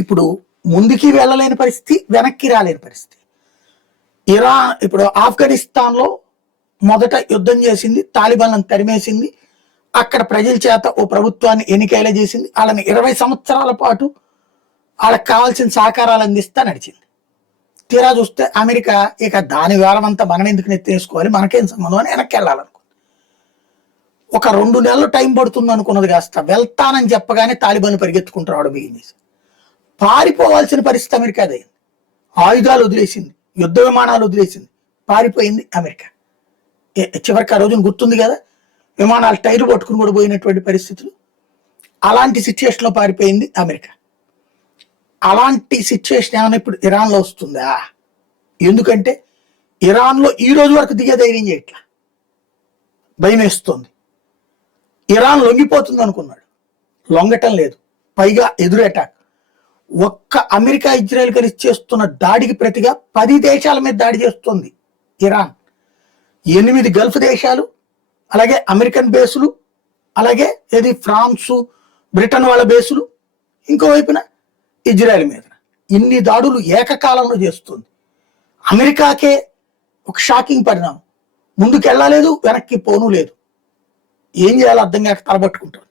ఇప్పుడు ముందుకి వెళ్ళలేని పరిస్థితి, వెనక్కి రాలేని పరిస్థితి. ఇరాన్ ఇప్పుడు ఆఫ్ఘనిస్తాన్ లో మొదట యుద్ధం చేసింది, తాలిబాన్లను తరిమేసింది, అక్కడ ప్రజల చేత ఓ ప్రభుత్వాన్ని ఎన్నికైలా చేసింది, వాళ్ళని 20 సంవత్సరాల పాటు వాళ్ళకి కావాల్సిన సహకారాలు అందిస్తా నడిచింది. తీరా చూస్తే అమెరికా ఇక దాని వ్యవహారం అంతా మనం ఎందుకు నెత్తేసుకోవాలి, మనకేం సంబంధం అని వెనక్కి వెళ్ళాలనుకుంది. ఒక 2 నెలలు టైం పడుతుంది అనుకున్నది కాస్త వెళ్తానని చెప్పగానే తాలిబాన్లు పరిగెత్తుకుంటూ రావడం బిగించేసి పారిపోవాల్సిన పరిస్థితి అమెరికాదే. ఆయుధాలు వదిలేసింది, యుద్ధ విమానాలు వదిలేసింది, పారిపోయింది అమెరికా. చివరికి ఆ రోజున గుర్తుంది కదా, విమానాలు టైర్లు పట్టుకుని కూడా పోయినటువంటి పరిస్థితులు. అలాంటి సిచ్యువేషన్లో పారిపోయింది అమెరికా. అలాంటి సిచ్యువేషన్ ఏమైనా ఇప్పుడు ఇరాన్లో వస్తుందా? ఎందుకంటే ఇరాన్లో ఈ రోజు వరకు దిగే ధైర్యం చేయట్లా, భయం వేస్తుంది. ఇరాన్ లొంగిపోతుంది అనుకున్నాడు, లొంగటం లేదు, పైగా ఎదురు అటాక్. ఒక్క అమెరికా ఇజ్రాయెల్ కలిసి చేస్తున్న దాడికి ప్రతిగా 10 దేశాల మీద దాడి చేస్తుంది ఇరాన్. 8 గల్ఫ్ దేశాలు, అలాగే అమెరికన్ బేసులు, అలాగే ఏది ఫ్రాన్సు బ్రిటన్ వాళ్ళ బేసులు, ఇంకోవైపున ఇజ్రాయెల్ మీద ఇన్ని దాడులు ఏకకాలంలో చేస్తుంది. అమెరికాకే ఒక షాకింగ్ పరిణామం. ముందుకు వెళ్ళలేదు, వెనక్కి పోను లేదు. ఏం చేయాలో అర్థం కాక తలబట్టుకుంటారు.